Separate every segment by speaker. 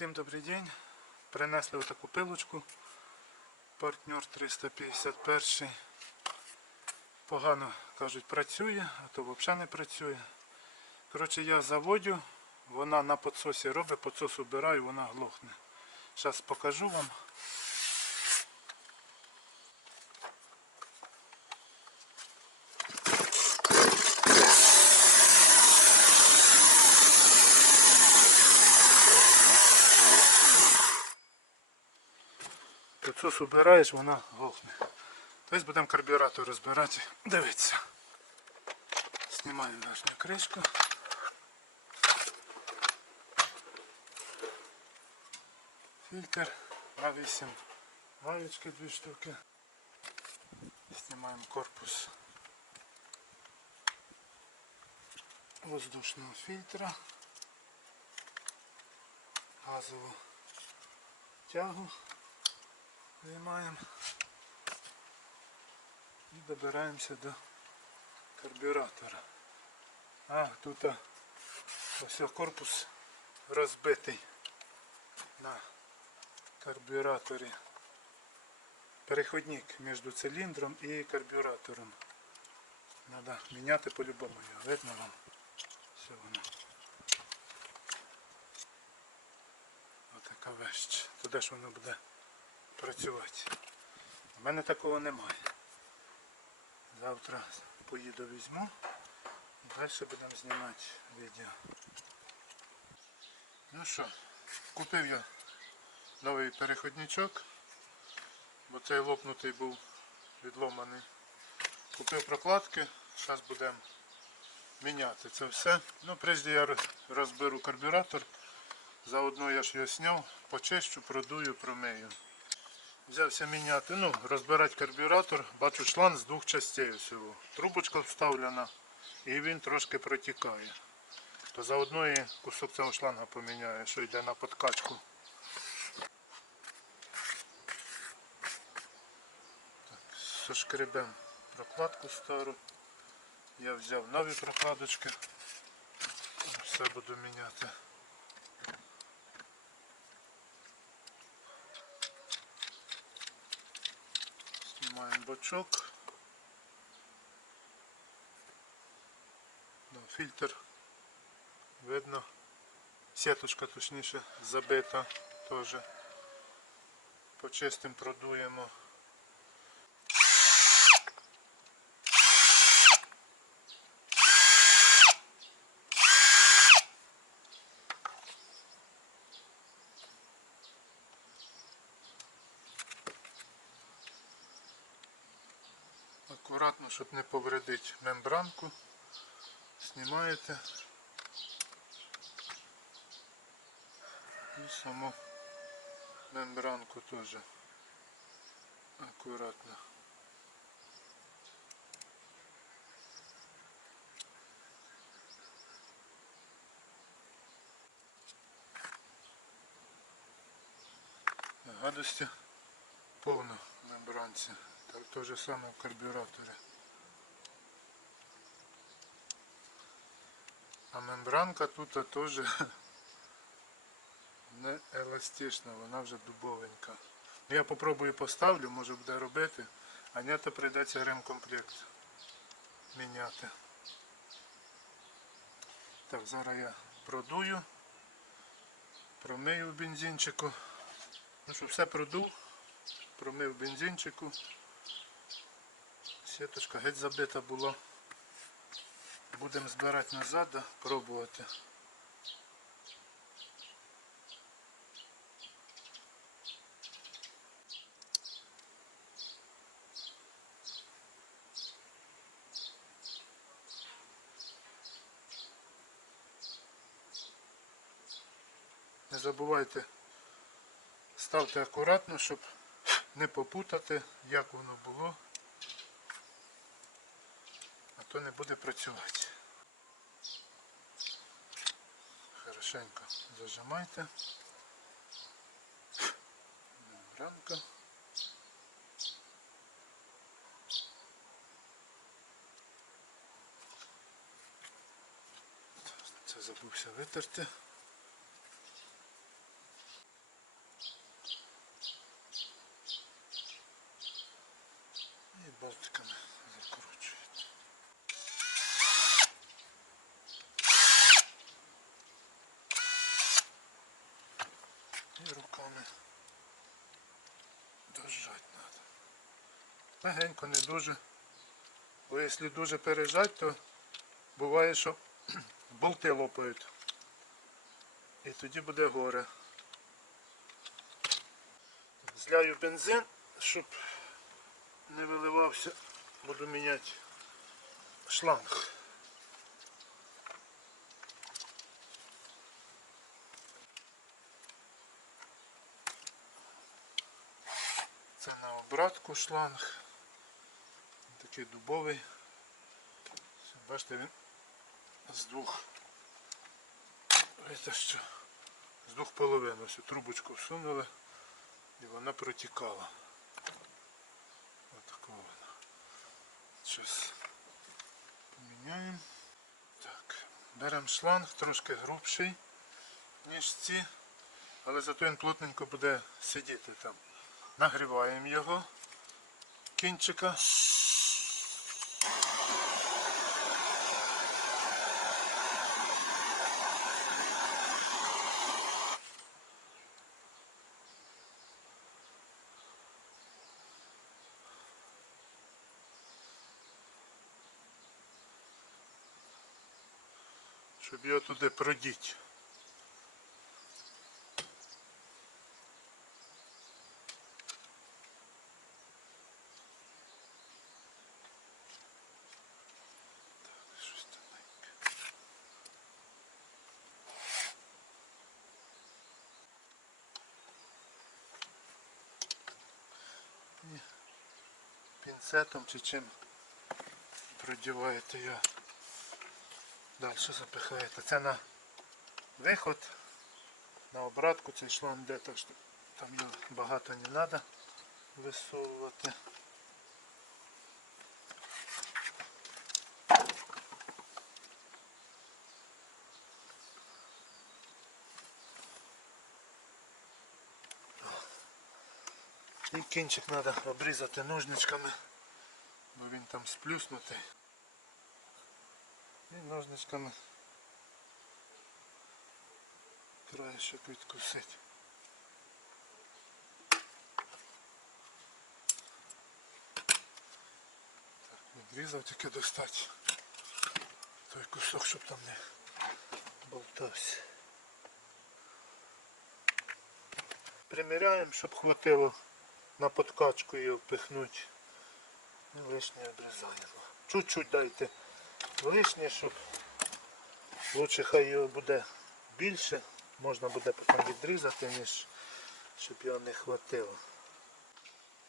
Speaker 1: Всім добрий день. Принесли отаку пилочку. Партнер 351. Погано кажуть працює, а то взагалі не працює. Коротше, я заводю, вона на підсосі робить, підсос убираю, вона глохне. Зараз покажу вам. Підсос убираєш, вона глохне. Тобто будемо карбюратор розбирати. Дивіться. Знімаємо верхню кришку. Фільтр А8. Гаєчки дві штуки. Знімаємо корпус воздушного фільтра. Газову тягу знімаємо і добираємося до карбюратора. А, тут а, ось корпус розбитий на карбюраторі. Переходник між циліндром і карбюратором. Треба міняти по-любому його. Видно вам? Все воно. Отака вещь. Туди ж воно буде Працювати. У мене такого немає. Завтра поїду візьму і далі будемо знімати відео. Ну що, купив я новий переходничок, бо цей лопнутий був відломаний. Купив прокладки, зараз будемо міняти це все. Ну, прежде я розберу карбюратор, заодно я ж його зняв, почищу, продую, промию. Взявся міняти, ну, розбирати карбюратор, бачу шланг з двох частей всього. Трубочка вставлена і він трошки протікає. То заодно і кусок цього шланга поміняю, що йде на подкачку. Сошкребем прокладку стару. Я взяв нові прокладочки. Все буду міняти. Знімаємо бачок. Да, фільтр видно. Сіточка точніше забита теж. Почистим, продуємо. Акуратно, щоб не повредити мембранку. Знімаєте. І саму мембранку теж акуратно. Гадості повно мембранці. Так то же саме в карбюраторі. А мембранка тут теж не еластична, вона вже дубовенька. Ну, Я попробую поставлю, може буде робити, а ні, то прийдеться ремкомплект міняти. Так, зараз я продую, промию в бензинчику. Ну що, все продув, промив бензинчику. Сіточка геть забита була. Будемо збирати назад, пробувати. Не забувайте, ставте акуратно, щоб не попутати, як воно було, то не буде працювати. Хорошенько зажимайте. Рамка. Це забувся витерти. руками дожать треба. Легенько, не дуже. Бо якщо дуже пережать, то буває, що болти лопають. І тоді буде горе. Зляю бензин, щоб не виливався, буду міняти шланг. Це на обратку шланг. Такий дубовий. Бачите, він з двох. Це що? З двох половин. Ось трубочку всунули і вона протікала. Ось вона. Зараз поміняємо. Так. Беремо шланг, трошки грубший, ніж ці, але зато він плотненько буде сидіти там. Нагріваємо його кінчика. Щоб його туди продіть. Пінцетом чи чим продіваєте його. Далі запихаєте. Це на виход, на обратку цей шланг йде, так що там його багато не треба висовувати. І кінчик треба обрізати ножничками, бо він там сплюснутий. І ножничками краєшок відкусити. Так, відрізав тільки достати той кусок, щоб там не болтався. Приміряємо, щоб хватило на подкачку його впихнути. І лишнє обрізаємо. Чуть-чуть дайте лишнє, щоб лучше хай його буде більше, можна буде потім відрізати, ніж щоб його не хватило.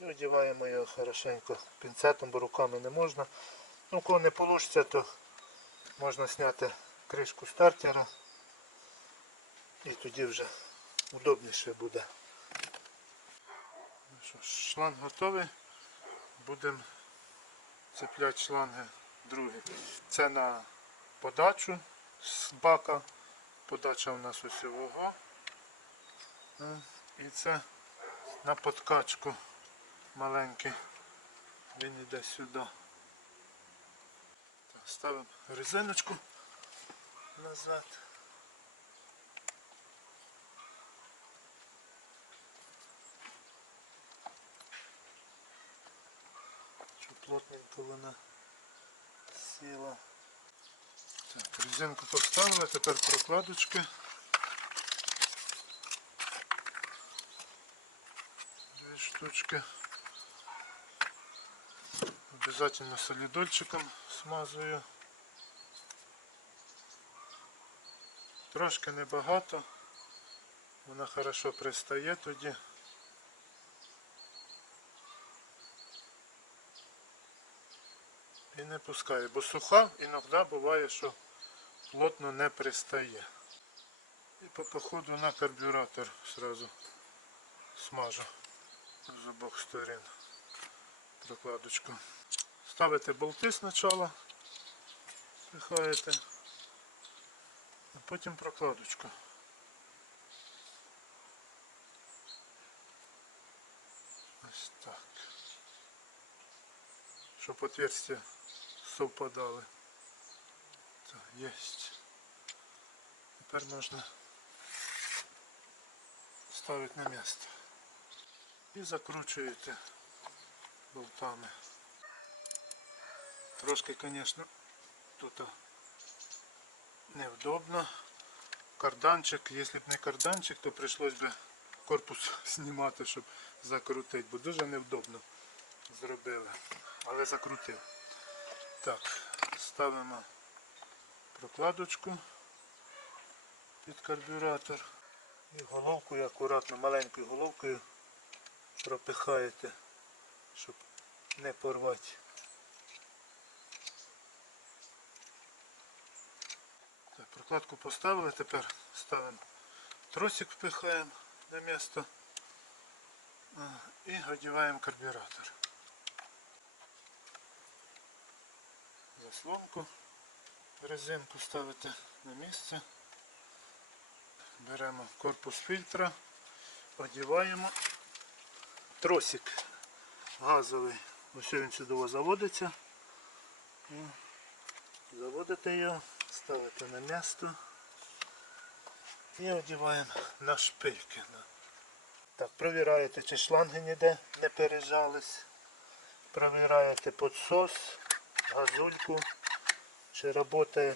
Speaker 1: І одіваємо його хорошенько пінцетом, бо руками не можна. Ну, коли не вийде, то можна зняти кришку стартера і тоді вже удобніше буде. Ну шланг готовий. Будемо цепляти шланги другі. Це на подачу з бака. Подача у нас ось ого. І це на подкачку маленький. Він йде сюди. Ставимо резиночку назад. Плотненько вона сіла. Так, резинку поставили, тепер прокладочки. Дві штучки. Обязательно солідольчиком смазую. Трошки небагато. Вона хорошо пристає тоді. І не пускає, бо суха іноді буває, що плотно не пристає. І по походу на карбюратор сразу смажу з обох сторін прокладочку. Ставите болти спочатку, пихаєте, а потім прокладочку. Ось так. Щоб отверстия совпадали. Так, есть. Тепер можна ставити на місце. І закручуєте болтами. Трошки, звісно, тут невдобно. Карданчик, якщо б не карданчик, то прийшлось би корпус знімати, щоб закрутити, бо дуже невдобно зробили. Але закрутив. Так, ставимо прокладочку під карбюратор. І головкою акуратно маленькою головкою пропихаєте, щоб не порвати. Так, прокладку поставили, тепер ставимо тросик впихаємо на місце і одіваємо карбюратор. Заслонку, резинку ставите на місце. Беремо корпус фільтра, одіваємо тросик газовий. Ось він сюди заводиться. Заводите його, ставите на місце і одіваємо на шпильки. Так, провіраєте, чи шланги ніде не пережались. Провіраєте підсос, газульку, чи працює.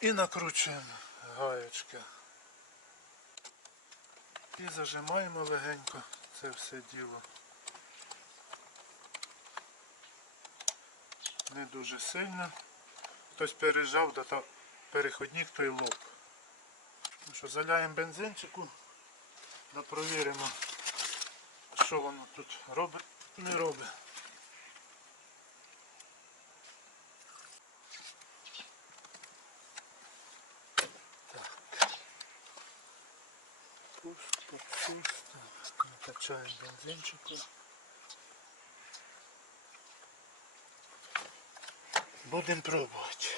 Speaker 1: І накручуємо гаєчки. І зажимаємо легенько це все діло. Не дуже сильно. Хтось пережав, да то переходник той лоб. Ну що, заляємо бензинчику, да провіримо, що воно тут робить, не робить. Накачаємо бензинчику. Будемо пробувати.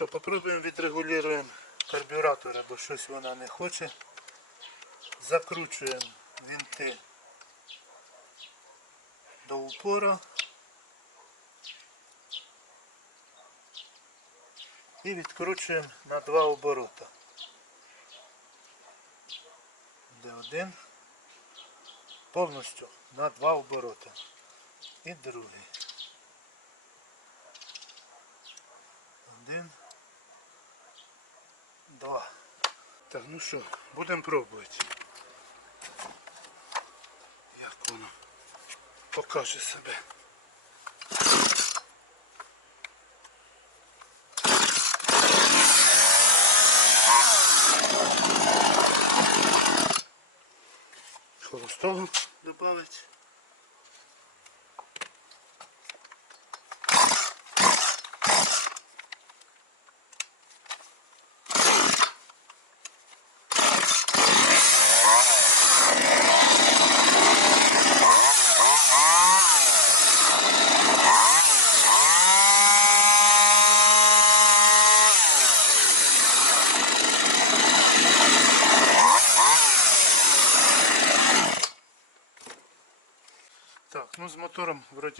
Speaker 1: Що, попробуємо відрегулюємо карбюратор, бо щось вона не хоче. Закручуємо винти до упора. І відкручуємо на два оборота. Де один. Повністю на два оборота. І другий. Один. Два. Так, ну що, будемо пробувати. Як воно покаже себе. Холостого добавить.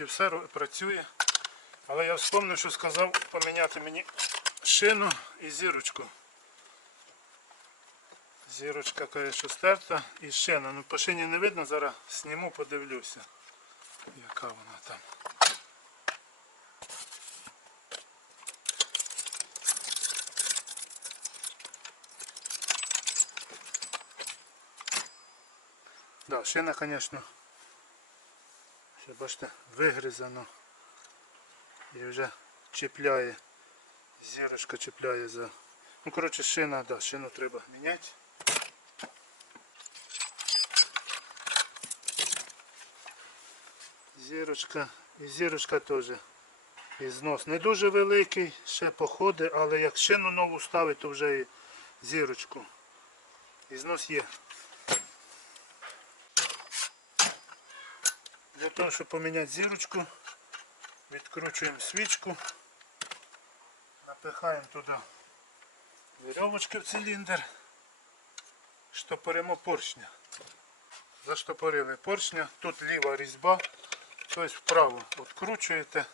Speaker 1: мотором вроді все ро- працює. Але я вспомнив, що сказав поміняти мені шину і зірочку. Зірочка каже, що стерта і шина. Ну по шині не видно, зараз зніму, подивлюся. Яка вона там. Да, шина, звісно, Ще бачите, вигризано. І вже чіпляє. Зірочка чіпляє за. Ну, коротше, шина, да, шину треба міняти. Зірочка. І зірочка теж І знос не дуже великий, ще походить, але як шину нову ставить, то вже і зірочку. І знос є. Того, щоб поміняти зірочку, відкручуємо свічку, напихаємо туди вірьовочки в циліндр, штопоримо поршня. Заштопорили поршня, тут ліва різьба, тобто вправо відкручуєте.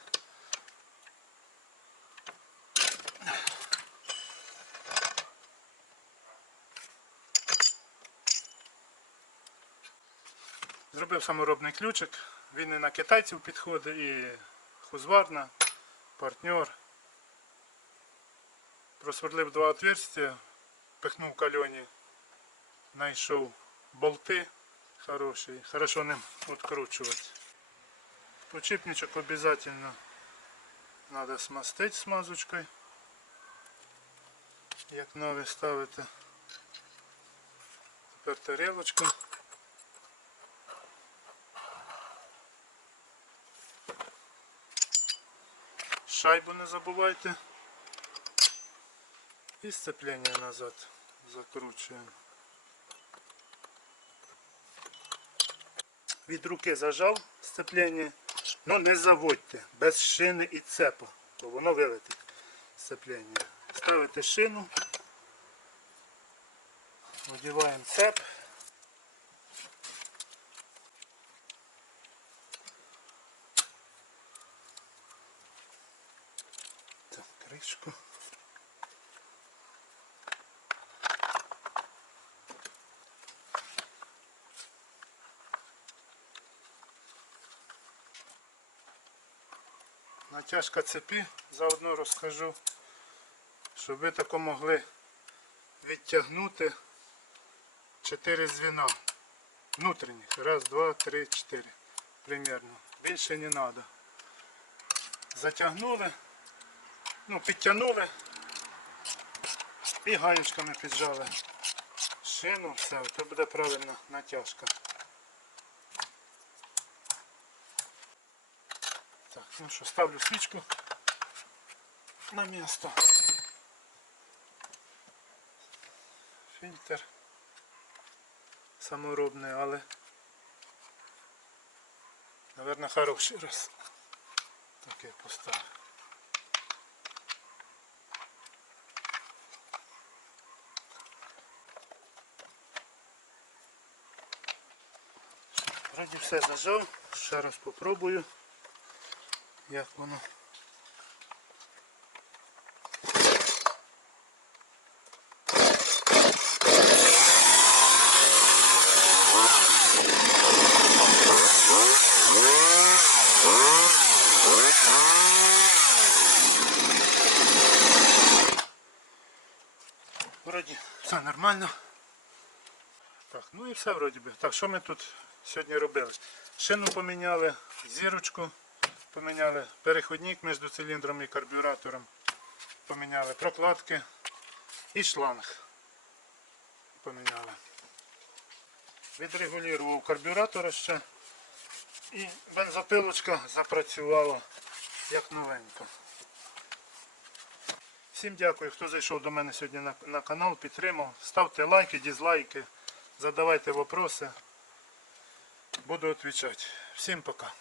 Speaker 1: Зробив саморобний ключик. Він і на китайців підходить, і хузварна, партнер. Просверлив два отверстия, пихнув кальоні, знайшов болти хороші, хорошо ним відкручувати. Почіпничок обов'язково треба смастити смазочкою, як нові ставити. Тепер тарілочку. Шайбу не забувайте. І сцеплення назад закручуємо. Від руки зажав сцеплення, але не заводьте без шини і цепа, бо воно вилетить сцеплення. Ставите шину, одіваємо цеп. Так. Натяжка цепі заодно розкажу, щоб ви тако могли відтягнути 4 звіна внутрішніх. Раз, два, три, чотири. Примерно. Більше не треба. Затягнули, ну, підтягнули і гаєчками піджали шину, все, це буде правильна натяжка. Так, ну що, ставлю свічку на місто. Фільтр саморобний, але Наверное, хороший раз. Так я поставлю. Вроді все зажав, ще раз попробую, як воно. Вроді все нормально. Так, ну і все вроді би. Так, що ми тут сьогодні робили? Шину поміняли, зірочку поміняли, переходник між циліндром і карбюратором. Поміняли прокладки і шланг. Поміняли. Відрегулював карбюратора ще. І бензопилочка запрацювала як новенька. Всім дякую, хто зайшов до мене сьогодні на, на канал, підтримав. Ставте лайки, дізлайки, задавайте вопроси. Буду відповідати. Всім пока.